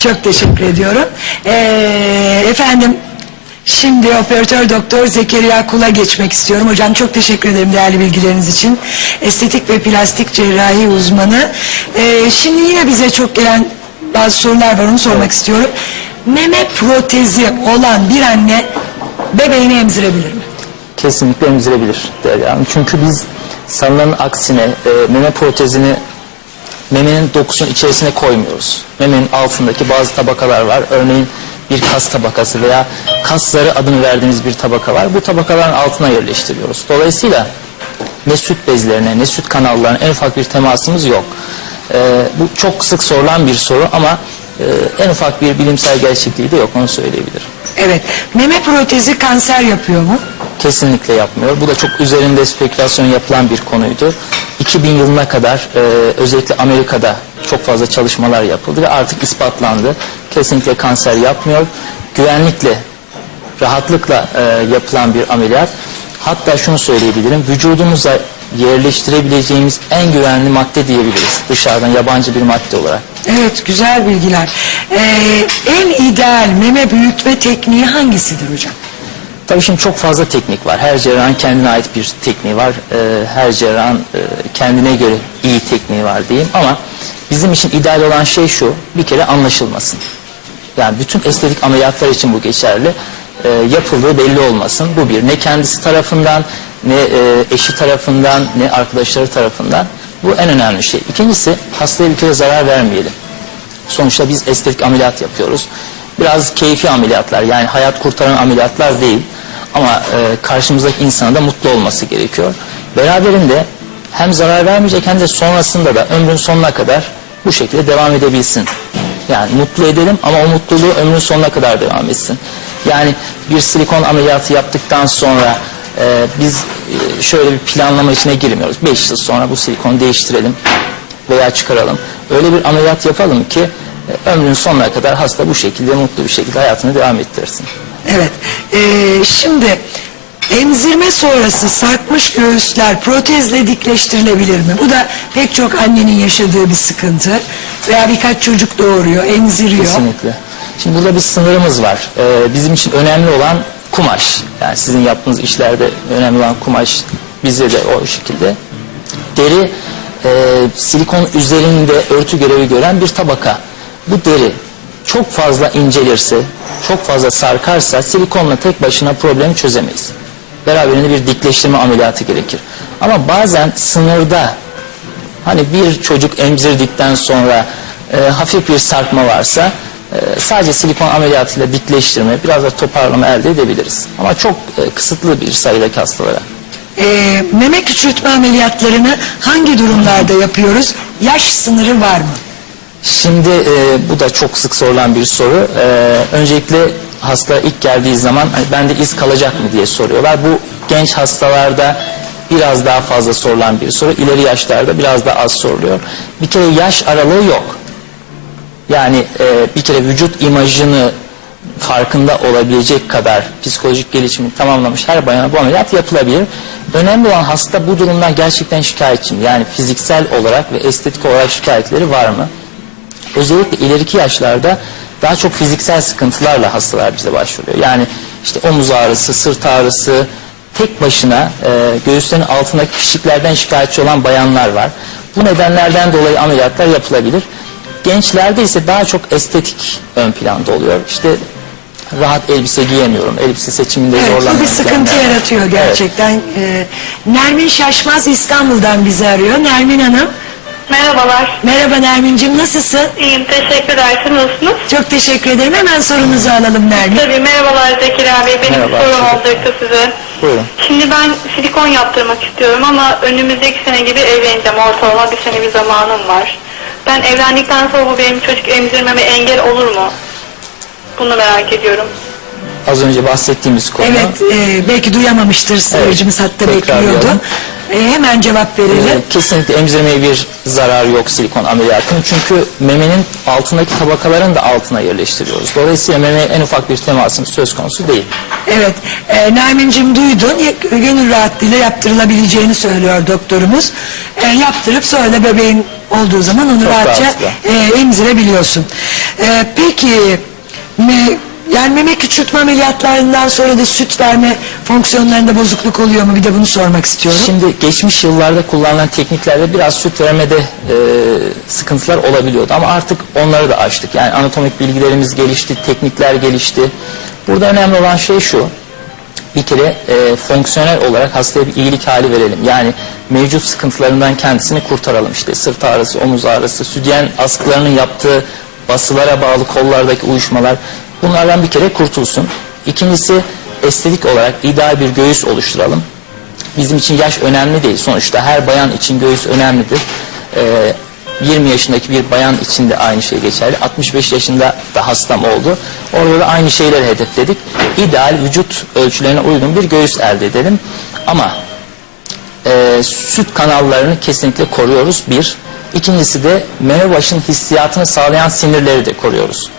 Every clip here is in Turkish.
Çok teşekkür ediyorum. Ee, efendim şimdi operatör doktor Zekeriya Kul'a geçmek istiyorum. Hocam çok teşekkür ederim değerli bilgileriniz için. Estetik ve plastik cerrahi uzmanı. Ee, şimdi yine bize çok gelen bazı sorular var onu sormak istiyorum. Meme protezi olan bir anne bebeğini emzirebilir mi? Kesinlikle emzirebilir Derya Hanım. Çünkü biz sanılanın aksine e, meme protezini memenin dokusunun içerisine koymuyoruz. Memenin altındaki bazı tabakalar var. Örneğin bir kas tabakası veya kas zarı adını verdiğimiz bir tabaka var. Bu tabakaların altına yerleştiriyoruz. Dolayısıyla ne süt bezlerine ne süt kanallarına en ufak bir temasımız yok. E, bu çok sık sorulan bir soru ama e, en ufak bir bilimsel gerçekliği de yok onu söyleyebilirim. Evet. Meme protezi kanser yapıyor mu? Kesinlikle yapmıyor. Bu da çok üzerinde spekülasyon yapılan bir konuydu. 2000 yılına kadar e, özellikle Amerika'da çok fazla çalışmalar yapıldı ve artık ispatlandı. Kesinlikle kanser yapmıyor. Güvenlikle, rahatlıkla e, yapılan bir ameliyat. Hatta şunu söyleyebilirim, vücudumuza yerleştirebileceğimiz en güvenli madde diyebiliriz. Dışarıdan yabancı bir madde olarak. Evet güzel bilgiler. Ee, ideal meme büyütme tekniği hangisidir hocam? Tabii şimdi çok fazla teknik var. Her cerrahın kendine ait bir tekniği var. Ee, her cerrahın e, kendine göre iyi tekniği var diyeyim. Ama bizim için ideal olan şey şu. Bir kere anlaşılmasın. Yani bütün estetik ameliyatlar için bu geçerli. Ee, yapıldığı belli olmasın. Bu bir. Ne kendisi tarafından, ne e, eşi tarafından, ne arkadaşları tarafından. Bu en önemli şey. İkincisi hastaya bir kere zarar vermeyelim. Sonuçta biz estetik ameliyat yapıyoruz. Biraz keyfi ameliyatlar yani hayat kurtaran ameliyatlar değil. Ama e, karşımızdaki insana da mutlu olması gerekiyor. Beraberinde hem zarar vermeyecek hem de sonrasında da ömrün sonuna kadar bu şekilde devam edebilsin. Yani mutlu edelim ama o mutluluğu ömrün sonuna kadar devam etsin. Yani bir silikon ameliyatı yaptıktan sonra e, biz e, şöyle bir planlama içine girmiyoruz. 5 yıl sonra bu silikonu değiştirelim veya çıkaralım. Öyle bir ameliyat yapalım ki e, ömrün sonuna kadar hasta bu şekilde mutlu bir şekilde hayatını devam ettirsin. Evet. Ee, şimdi emzirme sonrası sarkmış göğüsler protezle dikleştirilebilir mi? Bu da pek çok annenin yaşadığı bir sıkıntı. Veya birkaç çocuk doğuruyor, emziriyor. Kesinlikle. Şimdi burada bir sınırımız var. Ee, bizim için önemli olan kumaş. Yani sizin yaptığınız işlerde önemli olan kumaş bize de o şekilde. Deri e, silikon üzerinde örtü görevi gören bir tabaka. Bu deri çok fazla incelirse, çok fazla sarkarsa silikonla tek başına problemi çözemeyiz. Beraberinde bir dikleştirme ameliyatı gerekir. Ama bazen sınırda Hani bir çocuk emzirdikten sonra e, hafif bir sarkma varsa e, sadece silikon ameliyatıyla dikleştirme, biraz da toparlama elde edebiliriz. Ama çok e, kısıtlı bir sayıdaki hastalara. Ee, meme küçültme ameliyatlarını hangi durumlarda yapıyoruz? Yaş sınırı var mı? Şimdi e, bu da çok sık sorulan bir soru. E, öncelikle hasta ilk geldiği zaman hani bende iz kalacak mı diye soruyorlar. Bu genç hastalarda biraz daha fazla sorulan bir soru. İleri yaşlarda biraz daha az soruluyor. Bir kere yaş aralığı yok. Yani e, bir kere vücut imajını farkında olabilecek kadar psikolojik gelişimi tamamlamış her bayana bu ameliyat yapılabilir. Önemli olan hasta bu durumdan gerçekten şikayetçi mi? Yani fiziksel olarak ve estetik olarak şikayetleri var mı? Özellikle ileriki yaşlarda daha çok fiziksel sıkıntılarla hastalar bize başvuruyor. Yani işte omuz ağrısı, sırt ağrısı, tek başına e, göğüslerin altındaki pişiklerden şikayetçi olan bayanlar var. Bu nedenlerden dolayı ameliyatlar yapılabilir. Gençlerde ise daha çok estetik ön planda oluyor. İşte rahat elbise giyemiyorum, elbise seçiminde Evet, bu zorlanıyorum. bir sıkıntı Yani. yaratıyor Evet. gerçekten. Ee, Nermin Şaşmaz İstanbul'dan bizi arıyor. Nermin Hanım. Merhabalar. Merhaba Nermin'cim nasılsın? İyiyim, teşekkürler. Siz nasılsınız? Çok teşekkür ederim. Hemen sorunuzu alalım Nermin. Tabii, merhabalar Zekeriya Bey. Benim Merhaba, bir sorum tabii. olacaktı size. Buyurun. Şimdi ben silikon yaptırmak istiyorum ama önümüzdeki sene gibi evleneceğim. Ortalama bir sene bir zamanım var. Ben evlendikten sonra bu benim çocuk emzirmeme engel olur mu? Bunu merak ediyorum. Az önce bahsettiğimiz konu. Evet, e, belki duyamamıştır seyircimiz hatta tekrarlayalım. bekliyordu. E, hemen cevap verelim. Ee, Kesinlikle emzirmeye bir zarar yok silikon ameliyatının. Çünkü memenin altındaki tabakaların da altına yerleştiriyoruz. Dolayısıyla memeye en ufak bir temasın söz konusu değil. Evet, e, Nermin'cim duydun, gönül rahatlığıyla yaptırılabileceğini söylüyor doktorumuz. E, yaptırıp sonra bebeğin olduğu zaman onu Çok rahatça e, emzirebiliyorsun. E, peki, me, yani meme küçültme ameliyatlarından sonra da süt verme fonksiyonlarında bozukluk oluyor mu? Bir de bunu sormak istiyorum. Şimdi geçmiş yıllarda kullanılan tekniklerde biraz süt vermede e, sıkıntılar olabiliyordu ama artık onları da aştık. Yani anatomik bilgilerimiz gelişti, teknikler gelişti. Burada önemli olan şey şu. Bir kere e, fonksiyonel olarak hastaya bir iyilik hali verelim. Yani mevcut sıkıntılarından kendisini kurtaralım. İşte sırt ağrısı, omuz ağrısı, sütyen askılarının yaptığı basılara bağlı kollardaki uyuşmalar bunlardan bir kere kurtulsun. İkincisi estetik olarak ideal bir göğüs oluşturalım. Bizim için yaş önemli değil. Sonuçta her bayan için göğüs önemlidir. Ee, 20 yaşındaki bir bayan için de aynı şey geçerli. 65 yaşında da hastam oldu. Orada da aynı şeyleri hedefledik. İdeal vücut ölçülerine uygun bir göğüs elde edelim. Ama e, süt kanallarını kesinlikle koruyoruz bir. İkincisi de meme başının hissiyatını sağlayan sinirleri de koruyoruz.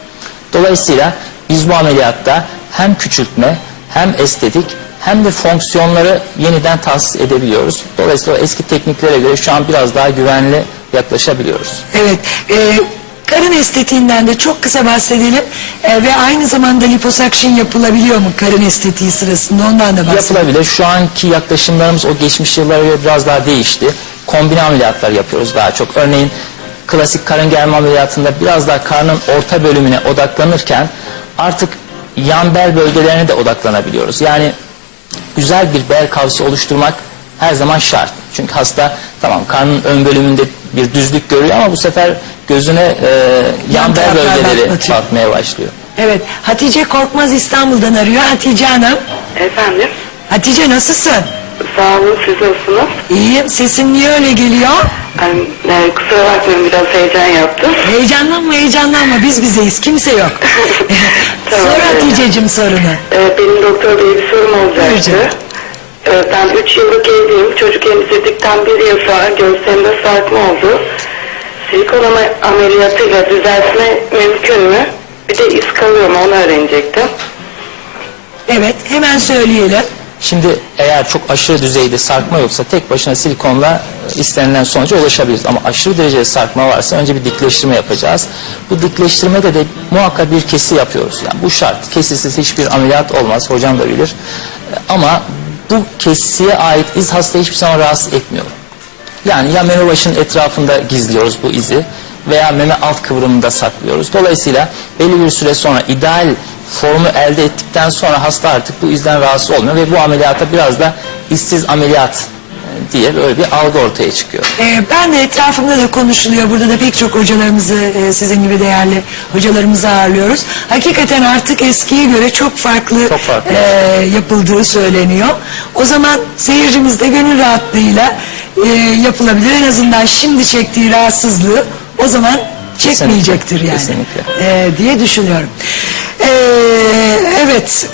Dolayısıyla biz bu ameliyatta hem küçültme hem estetik hem de fonksiyonları yeniden tahsis edebiliyoruz. Dolayısıyla eski tekniklere göre şu an biraz daha güvenli yaklaşabiliyoruz. Evet, e, karın estetiğinden de çok kısa bahsedelim. E, ve aynı zamanda liposuction yapılabiliyor mu karın estetiği sırasında? Ondan da bahsedelim. Yapılabilir. Şu anki yaklaşımlarımız o geçmiş yıllara göre biraz daha değişti. Kombine ameliyatlar yapıyoruz daha çok. Örneğin klasik karın germe ameliyatında biraz daha karnın orta bölümüne odaklanırken artık yan bel bölgelerine de odaklanabiliyoruz. Yani güzel bir bel kavsi oluşturmak her zaman şart. Çünkü hasta tamam karnın ön bölümünde bir düzlük görüyor ama bu sefer gözüne e, yan, bel taraflardan bölgeleri batıyor. batmaya başlıyor. Evet, Hatice Korkmaz İstanbul'dan arıyor. Hatice Hanım. Efendim? Hatice nasılsın? Sağ olun siz nasılsınız? İyiyim. Sesin niye öyle geliyor? Yani, e, kusura bakmayın biraz heyecan yaptım. Heyecanlanma heyecanlanma. Biz bizeyiz. Kimse yok. Tamam, Sor. Hatice'cim sorunu. E, benim doktor bey bir sorum Buyur olacaktı. canım. E, ben 3 yıllık evliyim. Çocuk emzirdikten bir yıl sonra göğüslerimde sarkma oldu. Silikon ama- ameliyatıyla düzeltme mümkün mü? Bir de iz kalıyor mu onu öğrenecektim. Evet, hemen söyleyelim. Şimdi eğer çok aşırı düzeyde sarkma yoksa tek başına silikonla e, istenilen sonuca ulaşabiliriz. Ama aşırı derecede sarkma varsa önce bir dikleştirme yapacağız. Bu dikleştirmede de muhakkak bir kesi yapıyoruz. Yani bu şart. Kesisiz hiçbir ameliyat olmaz. Hocam da bilir. E, Ama bu kesiye ait iz hastayı hiçbir zaman rahatsız etmiyor. Yani ya meme başının etrafında gizliyoruz bu izi veya meme alt kıvrımında saklıyoruz. Dolayısıyla belli bir süre sonra ideal formu elde ettikten sonra hasta artık bu izden rahatsız olmuyor ve bu ameliyata biraz da işsiz ameliyat e, diye böyle bir algı ortaya çıkıyor. Ee, ben de etrafımda da konuşuluyor. Burada da pek çok hocalarımızı, e, sizin gibi değerli hocalarımızı ağırlıyoruz. Hakikaten artık eskiye göre çok farklı, Çok farklı. e, yapıldığı söyleniyor. O zaman seyircimiz de gönül rahatlığıyla e, yapılabilir. En azından şimdi çektiği rahatsızlığı o zaman çekmeyecektir yani. Kesinlikle. E, diye düşünüyorum. E, evet.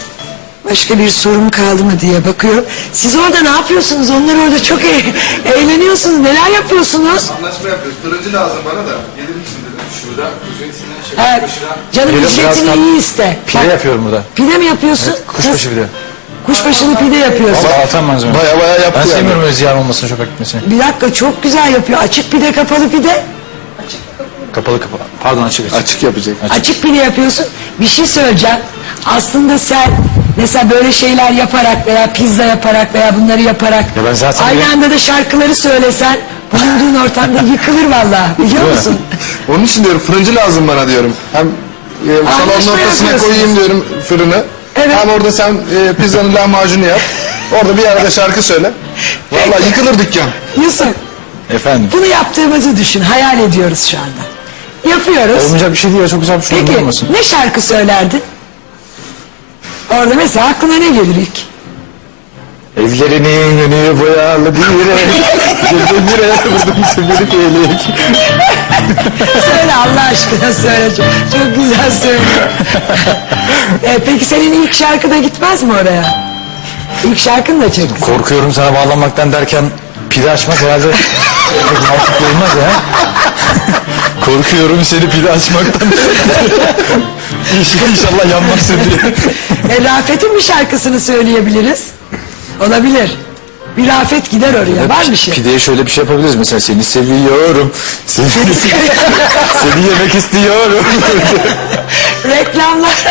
Başka bir sorum kaldı mı diye bakıyorum. Siz orada ne yapıyorsunuz? Onlar orada çok e- eğleniyorsunuz. Neler yapıyorsunuz? Anlaşma yapıyoruz. Fırıncı lazım bana da. Gelir misin dedim. Şurada ücretinden şey Ha, canım biraz ücretini iyi iste. Pide Bak, yapıyorum burada. Pide mi yapıyorsun? Kuşbaşı pide. Kuşbaşılı pide yapıyorsun. Valla atan malzeme. Baya baya yaptı Ben yani. sevmiyorum öyle ziyan olmasını, çöpe gitmesini. Bir dakika çok güzel yapıyor. Açık pide, kapalı pide. Kapalı kapalı. Pardon açık açık. Açık yapacak. Açık pide yapıyorsun. Bir şey söyleyeceğim. Aslında sen mesela böyle şeyler yaparak veya pizza yaparak veya bunları yaparak Ya ben zaten aynı bile- anda da şarkıları söylesen bulunduğun ortamda yıkılır vallahi biliyor musun? Onun için diyorum fırıncı lazım bana diyorum. Hem e, salonun ortasına yapıyorsunuz. koyayım diyorum fırını. Evet. Hem orada sen e, pizzanın lahmacunu yap. Orada bir arada şarkı söyle. Vallahi yıkılır dükkan. Yusuf Efendim. bunu yaptığımızı düşün. Hayal ediyoruz şu anda. Yapıyoruz. Olmayacak bir şey değil ya çok güzel bir şey Peki olmasın. ne şarkı söylerdin? Orada mesela aklına ne gelir ilk? Ellerinin yönü boyalı dire. Girdim dire vurdum sümürü felek. Söyle Allah aşkına söyle. Çok, çok güzel söylüyor. e, peki senin ilk şarkı da gitmez mi oraya? İlk şarkın da çok güzel. Korkuyorum sana bağlanmaktan derken pide açmak herhalde pek mantıklı olmaz ya. Korkuyorum seni pide açmaktan. İnşallah, yanmazsın diye. E, Rafet'in bir şarkısını söyleyebiliriz. Olabilir. Bir Rafet gider oraya. Var bir şey. Pideye şöyle bir şey yapabiliriz. Mesela seni seviyorum. Seni, seni yemek istiyorum. Reklamlar.